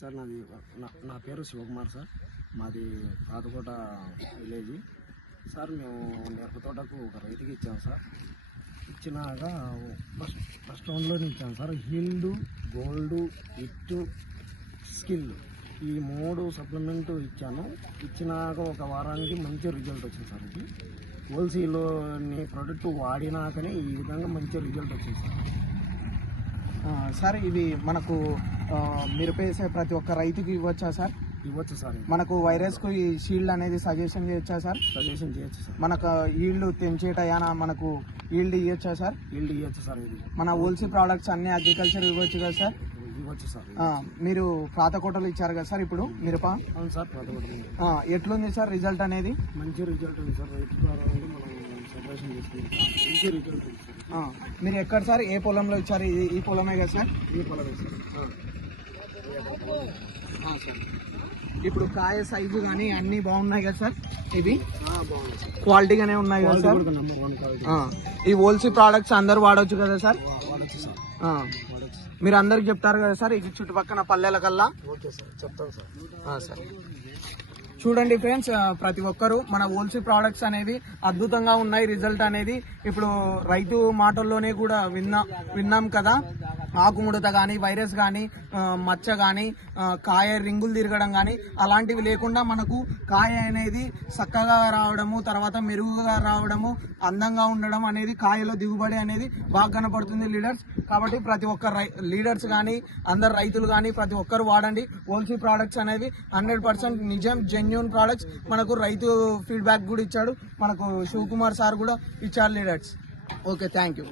Sir నా పేరు Shivakumar sir. మాది పాతకోట విలేజ్ సార్. మేము మిరప తోటకు ఒక రైతుకి ఇచ్చాము సార్. ఇచ్చినాక ఫస్ట్ రౌండ్లోనే ఇచ్చాము sir. Healed, gold, hit, skill ఈ 3 సప్లిమెంట్ ఇచ్చాను. ఇచ్చినాక ఒక వారానికి మంచి రిజల్ట్ వచ్చింది సార్. ఇది హోల్సేల్లోని ప్రోడక్ట్ వాడినాకనే ఈ విధంగా మంచి రిజల్ట్ వచ్చింది సార్. సార్ ఇది మనకు మిరప వేసే ప్రతి ఒక్క రైతుకి ఇవ్వచ్చా సార్? ఇవ్వచ్చు సార్. మనకు వైరస్కు ఈ షీల్డ్ అనేది సజెషన్ చేయొచ్చా సార్? సజెషన్ చేయొచ్చు సార్. మనకు ఈల్డ్ తెంచేటయానా మనకు ఈల్డ్ ఇవ్వచ్చా సార్? ఈల్డ్ ఇవ్వచ్చు సార్. ఇది మన హోల్సేల్ ప్రోడక్ట్స్ అన్ని అగ్రికల్చర్ ఇవ్వచ్చు కదా సార్? ఇవ్వచ్చు సార్. మీరు పాతకోటలు ఇచ్చారు కదా సార్ ఇప్పుడు మిరప? అవును సార్. పాతకోట ఎట్లుంది సార్ రిజల్ట్ అనేది? మంచి రిజల్ట్ ఉంది సార్. రైతు ద్వారా మనం సెపరేషన్ చేసుకుంటాం. మంచి రిజల్ట్ ఉంది సార్. మీరు ఎక్కడ సార్, ఏ పొలంలో ఇచ్చారు? ఈ పొలమే కదా సార్? ఈ పొలమే సార్. ఇప్పుడు కాయ సైజు కానీ అన్ని బాగున్నాయి కదా సార్? ఇవి బాగుంది సార్. క్వాలిటీగానే ఉన్నాయి కదా సార్? Number 1 quality. ఈ హోల్సేల్ ప్రోడక్ట్స్ అందరు వాడవచ్చు కదా సార్? వాడచ్చు సార్. మీరు అందరికి చెప్తారు కదా సార్ ఇది చుట్టుపక్కల పల్లెల కల్లా? ఓకే సార్, చెప్తాను సార్. సార్ చూడండి ఫ్రెండ్స్, ప్రతి ఒక్కరు మన హోల్సేల్ ప్రోడక్ట్స్ అనేవి అద్భుతంగా ఉన్నాయి. రిజల్ట్ అనేది ఇప్పుడు రైతు మాటల్లోనే కూడా విన్నాం కదా. ఆకుముడత కానీ, వైరస్ కానీ, మచ్చ కానీ, కాయ రింగులు తిరగడం కానీ అలాంటివి లేకుండా మనకు కాయ అనేది చక్కగా రావడము, తర్వాత మెరుగుగా రావడము, అందంగా ఉండడం అనేది, కాయలో దిగుబడి అనేది బాగా కనపడుతుంది లీడర్స్. కాబట్టి ప్రతి ఒక్క లీడర్స్ కానీ, అందరు రైతులు కానీ ప్రతి ఒక్కరు వాడండి. హోల్సేల్ ప్రోడక్ట్స్ అనేవి 100% నిజం, జెన్యూన్ ప్రోడక్ట్స్. మనకు రైతు ఫీడ్బ్యాక్ కూడా ఇచ్చాడు, మనకు శివకుమార్ సార్ కూడా ఇచ్చారు లీడర్స్. Okay, thank you.